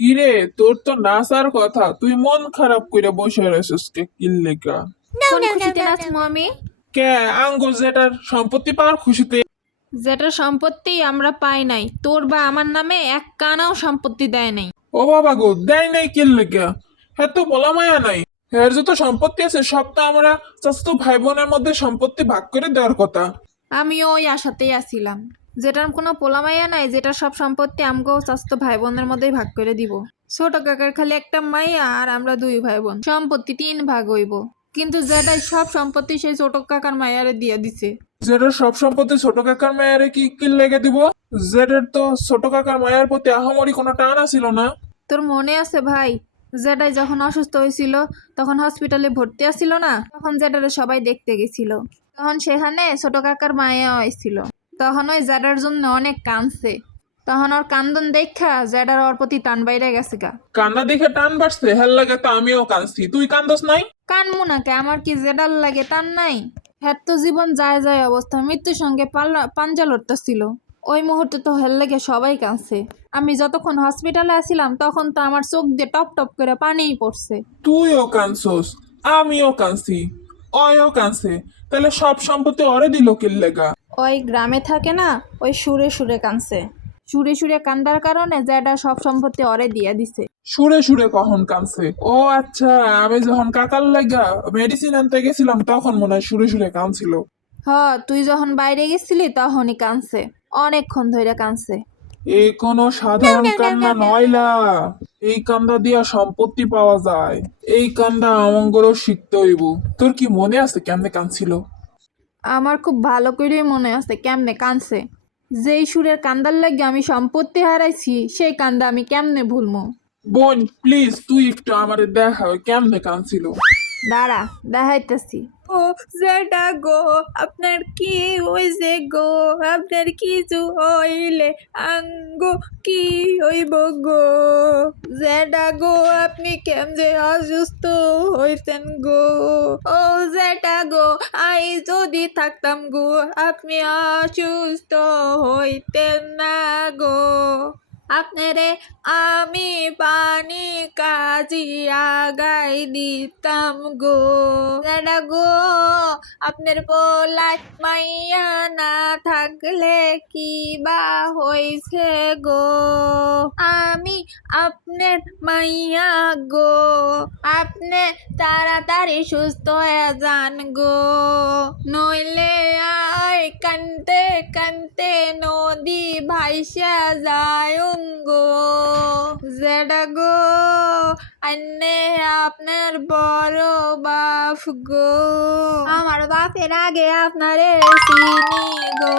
কিরে, তোর তো নাচার কথা, তুই মন খারাপ করে বসে রয়েছিস কে কিল্লেকা? কোন খুশিতে নাচমু আমি? কে? আঙ্গুর যেটার সম্পত্তি পাওয়ার খুশিতে? যেটা সম্পত্তি আমরা পাই নাই, তোর বা আমার নামে এক কানাও সম্পত্তি দেয় নাই। ও বাবা গো, দেয় নাই কিল্লেকা? হ্যাঁ তো বলা মায়া নাই। হ্যাঁ যত সম্পত্তি আছে সব তো আমরা চাচাতো ভাই বোনের মধ্যে সম্পত্তি ভাগ করে দেওয়ার কথা। আমিও ওই আশাতেই আছিলাম, যেটার কোনো পোলামাইয়া নাই, যেটা সব সম্পত্তি আমগো চাস্তো ভাই বোনের মধ্যেই ভাগ করে দিব। ছোট কাকার খালি একটা মাইয়া আর আমরা দুই ভাই বোন, সম্পত্তি 3 ভাগ হইব। কিন্তু যেটাই সব সম্পত্তি সেই ছোট কাকার মাইয়ারে দিয়ে দিছে। যেটার সব সম্পত্তি ছোট কাকার মায়েরে কি কিল্লেকে দিব? যেটার তো ছোট কাকার মায়ের প্রতি আহামরি কোনো টান ছিল না। তোর মনে আছে ভাই, জেডাই যখন অসুস্থ হয়েছিল, তখন হসপিটালে ভর্তি আছিল না, তখন জেডারে সবাই দেখতে গেছিল। তখন সেখানে ছোট কাকার মায়া হয়েছিল। তখন ওই জেডার জন্য অনেক কাঁদছে। তখন ওর কান্দন দেখা জেডার ওর প্রতি টান বাইরে গেছে গা। কান্না দেখে টান বাড়ছে, হেল লাগে তো আমিও কাঁদছি, তুই কান্দস নাই? কানমু নাকে, আমার কি জেডার লাগে টান নাই? হ্যাঁ তো জীবন যায় যায় অবস্থা, মৃত্যুর সঙ্গে পাঞ্জা লড়তেছিল। ওই মুহূর্তে তো হেল লাগে সবাই কাঁদছে। আমি যতক্ষণ হসপিটালে আছিলাম তখন তো আমার চোখ দিয়ে টপ টপ করে পানিই পড়ছে। তুইও কানছোস, আমিও কানছি, অয়ও কানছে। তাহলে সব সম্পত্তি ওরে দিল কিল্লেগা? ওই গ্রামে থাকে না, ওই সুরে সুরে কানছে। সুরে সুরে কান্দার কারণে যেটা সব সম্পত্তি ওরে দিয়ে দিছে। সুরে সুরে কখন কানছে? ও আচ্ছা, আমি যখন কাকার লাগা মেডিসিন আনতে গেছিলাম তখন মনে হয় সুরে সুরে কানছিল। হ, তুই যখন বাইরে গেছিলি তখনই কানছে, অনেকক্ষণ ধরে কানছে। এই কোনো সাধারণ কান্না নয়লা। এই কান্দা দিয়া সম্পত্তি পাওয়া যায়। এই কান্দা আমাঙ্গরও শিখতে হইব। তোর কি মনে আছে কেমনে কানছিল? আমার খুব ভালো করেই মনে আছে কেমনে কানছে। যেই সুরের কান্দার লাগে আমি সম্পত্তি হারাইছি, সেই কান্দা আমি কেমনে ভুলবো? বোন প্লিজ তুই একটু আমারে দেখা ওই কেমনে কানছিল। দাঁড়া, দেখাইতেছি। ও যেটা গো, আপনার কি হইছে গো? আপনার কিছু হইলে আঙ্গো কি হইব গো? যেটা গো, আপনি কেমনে অসুস্থ হইতেন গো? ও যেটা গো, আমি যদি থাকতাম গো, আপনি অসুস্থ হইতেন না গো। আপনারে আমি পানি কাজি আগাই দিতাম গো। দাদা গো, আপনার পোলায় মাইয়া না থাকলে কি বা হইছে গো? আমি আপনার মাইয়া গো, আপনি তাড়াতাড়ি সুস্থ হয়ে যান গো, নইলে আয় কানতে কানতে নদী ভাইসা যায় গো। যেটা গো, আন্নে আপনার বড় বাপ গো, আমার বাপের আগে আপনারে চিনি গো।